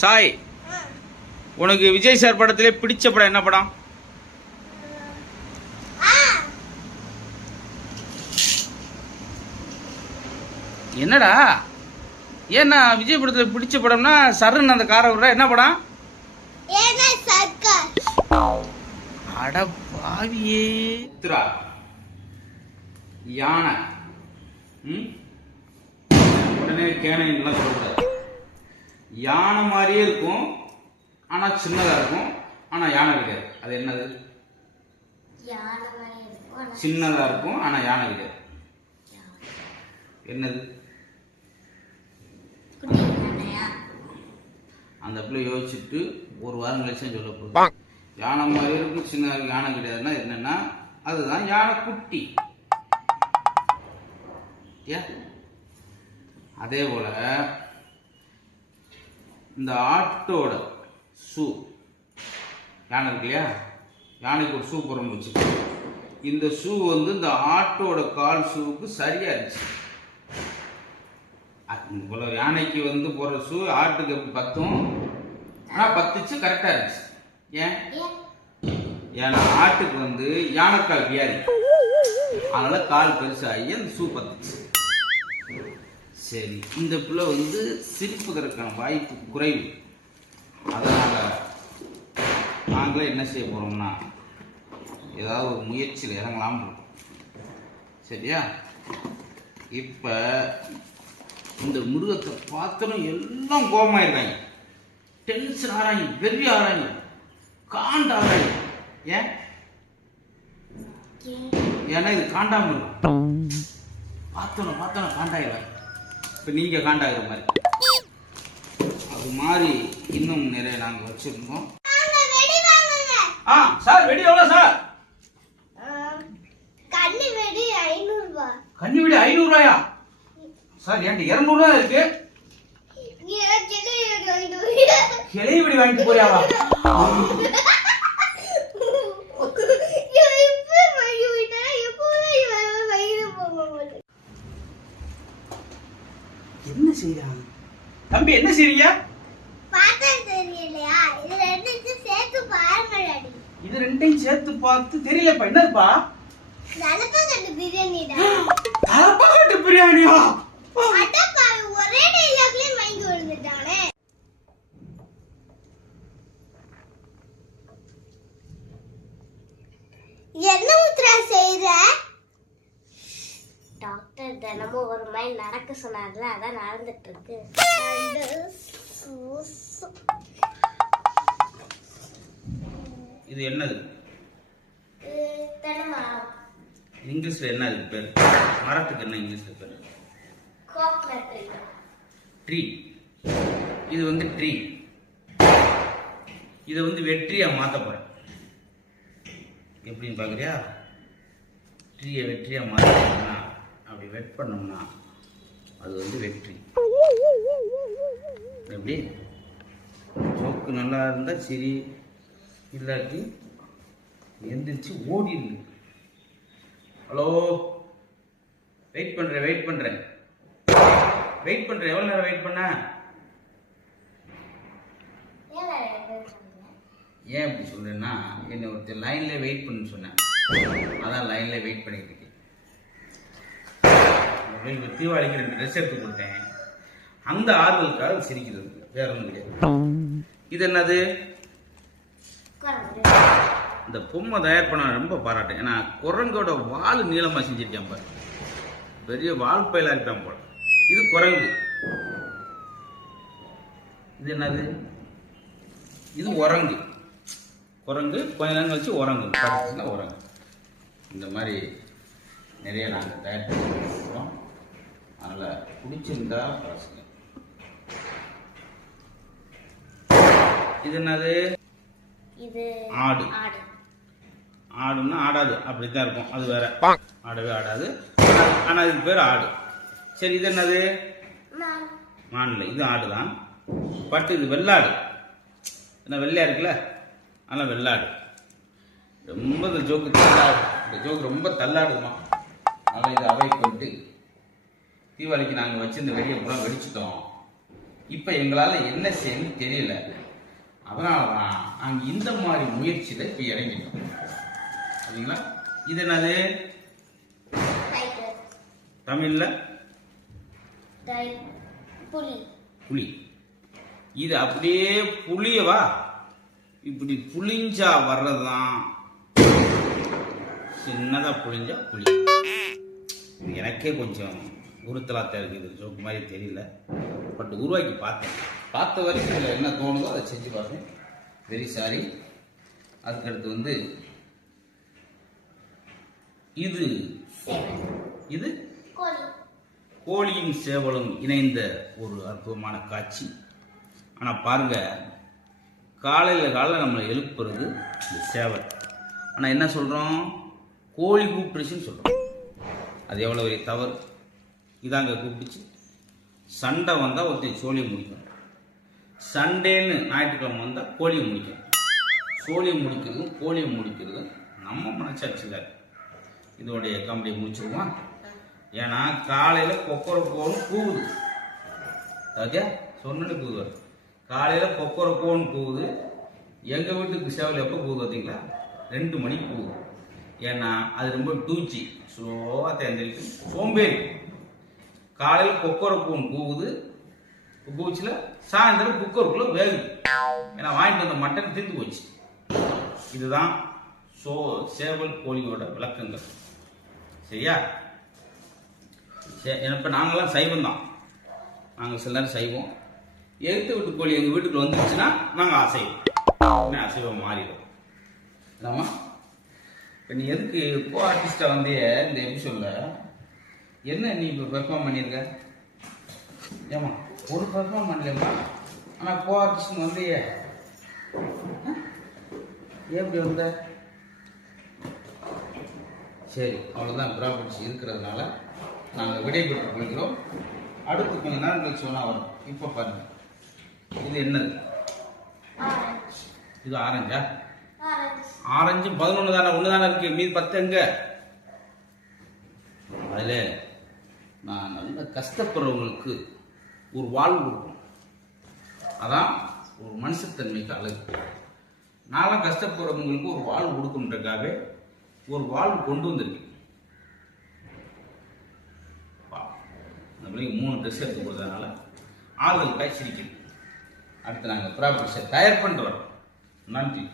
சாய், உனக்கு விஜய் சார் படத்திலே பிடிச்ச படம் என்ன படம்? என்னடா ஏன்னா விஜய் படத்தில் பிடிச்ச படம்னா சருன்னு அந்த காரை விடுற என்ன படம்? அட பாவியே. சித்ரா, யானை, உடனே கேனைலாம் சொல்லக்கூடாது. யானை மாதிரியே இருக்கும், ஆனா சின்னதா இருக்கும், ஆனா யானை கிடையாது. அது என்னது? சின்னதா இருக்கும், ஆனா யானை கிடையாது. என்னது? அந்த பிள்ளை யோசிச்சுட்டு ஒரு வாரம் கழிச்சு சொல்ல போகுது. யானை மாதிரி இருக்கும், சின்ன யானை கிடையாதுன்னா என்னன்னா அதுதான் யானை குட்டி. அதே போல இந்த ஆட்டோட ஷூ, யானை இருக்கு இல்லையா, யானைக்கு ஒரு ஷூ போறோம்னு வச்சுக்கோ. இந்த ஷூ வந்து இந்த ஆட்டோட கால் ஷூவுக்கு சரியா இருந்துச்சு. இவ்வளோ யானைக்கு வந்து போற ஷூ ஆட்டுக்கு எப்படி பத்தும்? ஆனா பத்துச்சு, கரெக்டா இருந்துச்சு. ஏன்? ஏன்னா ஆட்டுக்கு வந்து யானைக்கால் வியாதி, அதனால கால் பெருசாகி அந்த ஷூ பத்துச்சு. சரி, இந்த பிள்ளை வந்து சிரிப்புதற்கான வாய்ப்பு குறைவு. அதனால நாங்களே என்ன செய்ய போறோம்னா ஏதாவது ஒரு முயற்சியில் இறங்கலாம்னு இருக்கோம். சரியா? இப்ப இந்த மிருகத்தை பார்த்தனும் எல்லாம் கோபமாயிருக்காங்க, டென்ஷன் ஆறாங்க, வெறி ஆறாங்க, காண்ட ஆறாங்க. ஏன்? ஏன்னா இது காண்டாம இருக்கும். பார்த்தோம் காண்டாயிடுவாங்க. இப்ப நீங்க காண்டாகிற மாதிரி அது மாதிரி இன்னும் நிறைய நாங்க வச்சிருந்தோம். சார், வெடி எவ்வளவு சார்? கன்னி வெடி 500 ரூபாய். கன்னி வெடி 500 ரூபாயா சார்? என்கிட்ட 200 ரூபாய் இருக்கு. கிளை வெடி வாங்கிட்டு போறியாவா? என்ன செய்யறாங்க தம்பி? என்ன செய்றீங்க? பார்த்தா தெரியலையா? இது ரெண்டையும் சேர்த்து பாருங்க டாடி. இது ரெண்டையும் சேர்த்து பார்த்து தெரியலப்பா. என்னப்பா? தலப்பாக்கட்டு பிரியாணிடா. தலப்பாக்கட்டு பிரியாணியா? அடப்பா, ஒரே டயலாக்லயே மைண்ட் விழுந்துட்டானே. என்ன முத்ரா செய்ற? டாக்டர் தினமும் ஒரு மைல் நடக்க சொன்னார்ல, அதான் நடந்துட்டு இருக்கு. இது என்னது? இங்கிலீஷ்ல என்ன இது பேர்? மரத்துக்கு என்ன இங்கிலீஷ்ல பேர்? ட்ரீ. இது வந்து ட்ரீ. இதை வந்து வெற்றியா மாத்த போறேன். எப்படின்னு பாக்குறியா? ட்ரீயை வெற்றியா மாத்தோம்னா, அப்படி வெட் பண்ணோம்னா அது வந்து வெற்றி. எப்படி? சோக்கு நல்லா இருந்தா சரி, இல்லாட்டி எந்திரிச்சு ஓடிடு. ஹலோ, வெயிட் பண்றேன். எவ்வளவு நேரம் வெயிட் பண்ண? ஏன் அப்படி சொல்றேன்னா, என்ன ஒருத்தர் லைன்ல வெயிட் பண்ணு சொன்னேன், அதான் லைன்ல வெயிட் பண்ணிட்டு இருக்கேன். தீபாவளிக்கு 2 ட்ரெஸ் எடுத்து கொடுத்தேன். அந்த ஆறுதலுக்காக சிரிக்கிறது, வேற ஒன்றும் கிடையாது. இது என்னது? இந்த பொம்மை தயார் பண்ண ரொம்ப பாராட்டேன். ஏன்னா குரங்கோட வால் நீளமா செஞ்சிருக்கேன் பாரு, பெரிய வால் பயிலா இருக்கான் போல. இது குரங்கு. இது என்னது? இது உரங்கு. குரங்கு கொஞ்ச நேரம் கழிச்சு உரங்கு, உரங்கு. இந்த மாதிரி நிறைய நாங்கள் தயார் பண்ணிக்கிறோம். அதனால பிடிச்சிருந்தா பழசுங்க. இது என்னது? இது ஆடு. ஆடுன்னா ஆடாது, அப்படித்தான் இருக்கும். அது வேற, ஆடவே ஆடாது. ஆனா இதுக்கு பேர் ஆடு. சரி, இது என்னது? மான்ல. இது ஆடுதான், பட் இது வெள்ளாடு. என்ன வெள்ளையா இருக்குல்ல, அதெல்லாம் வெள்ளாடு. ரொம்ப இந்த ஜோக்கு தள்ளாடு, இந்த ஜோக்கு ரொம்ப தள்ளாடுமா. அதனால இதை அவை கொண்டு தீபாவளிக்கு நாங்கள் வச்சிருந்த வெடியை பூரா வெடிச்சிட்டோம். இப்போ எங்களால் என்ன செய்யணும்னு தெரியல. அதனால தான் நாங்கள் இந்த மாதிரி முயற்சியில் இப்போ இறங்கிட்டோம். சரிங்களா? இது என்னது தமிழ்ல? புளி. இது அப்படியே புளியவா இப்படி புளிஞ்சா வர்றதுதான். சின்னதா புளிஞ்சா புளி. எனக்கே கொஞ்சம் உறுத்தலாத்தான் இருக்குது, ஜோக்கு மாதிரி தெரியல. பட் உருவாக்கி பார்த்த வரைக்கும் இதில் என்ன தோணுதோ அதை செஞ்சு பாருங்க. Very sorry. அதுக்கடுத்து வந்து இது கோழியும் சேவலும் இணைந்த ஒரு அற்புதமான காட்சி. ஆனால் பாருங்க, காலையில் நம்மளை எழுப்புறது இந்த சேவல். ஆனால் என்ன சொல்கிறோம், கோழி கூப்பிட்டுச்சுன்னு சொல்கிறோம். அது எவ்வளோ பெரிய தவறு. இதாங்க கூப்பிட்டுச்சு. சண்டை வந்தால் ஒருத்தர் சோழியை முடிக்கணும். சண்டேன்னு ஞாயிற்றுக்கிழமை வந்தால் கோழியை முடிக்கணும். சோழியை முடிக்கிறதும் கோழியை முடிக்கிறதும் நம்ம மனசாட்சியில். இதோடைய காமெடியை முடிச்சிருவோம். ஏன்னா காலையில் கொக்கரக்கோன்னு கூவுது. ராஜா சொன்னு கூவுது. காலையில் கொக்கரக்கோன்னு கூவுது. எங்கள் வீட்டுக்கு சேவல் எப்போ கூவுது பார்த்தீங்களா? 2 மணிக்கு கூவுது. ஏன்னா அது ரொம்ப டூச்சி, ஸ்லோவாக தேர்ந்தெடுக்கும், சோம்பேறி. காலையில் கொக்கரக்கோன்னு கூவுது. கூச்சில் சாயந்தரம் குக்கருக்குள்ளே வேகுது. ஏன்னா வாங்கிட்டு வந்த மட்டன் தீர்ந்து போச்சு. இதுதான் சேவல் கோழியோட விளக்கங்கள். சரியா? இப்போ நாங்களாம் சைவம் தான். நாங்கள் சில நேரம் சைவம். எழுத்து வீட்டு கோழி எங்கள் வீட்டுக்குள்ள வந்துருச்சுன்னா நாங்கள் அசைவம். அசைவம் மாறிடும். இல்லாமா இப்போ நீ எதுக்கு கோ ஆர்டிஸ்டாக வந்து இந்த எபிசோடில் என்ன நீ இப்போ பெர்ஃபார்ம் பண்ணியிருக்க? ஏமா ஒரு பெர்ஃபார்ம் பண்ணலம்மா, ஆனால் கோ ஆர்டிஸ்ட்னு வந்து எப்படி வந்த? சரி, அவ்வளோதான். ப்ராப்பர்ட்டி இருக்கிறதுனால நாங்கள் விடைபெற்று கொள்கிறோம். அடுத்து கொஞ்ச நேரம் கழிச்சு சொன்னா வரும். இப்போ பாருங்க, இது என்னது? இது ஆரஞ்சா? ஆரஞ்சு 11 தானே, 1 தானே இருக்கு, மீது 10 எங்க? அதில் நான் நல்ல கஷ்டப்படுறவங்களுக்கு ஒரு வாழ்வு கொடுக்கணும். அதான் ஒரு மனுஷத்தன்மைக்கு அழகு. நான்லாம் கஷ்டப்படுறவங்களுக்கு ஒரு வாழ்வு கொடுக்கணுன்றக்காக ஒரு வாழ்வு கொண்டு வந்திருக்கு. இந்த பிள்ளைங்க 3 ட்ரெஸ் எடுத்து கொடுத்ததுனால ஆளுகள் காய்ச்சிருக்குது. அடுத்து நாங்கள் ப்ராப்பர்ட்டிஸை தயார் பண்ணிட்டு வரோம். நன்றி.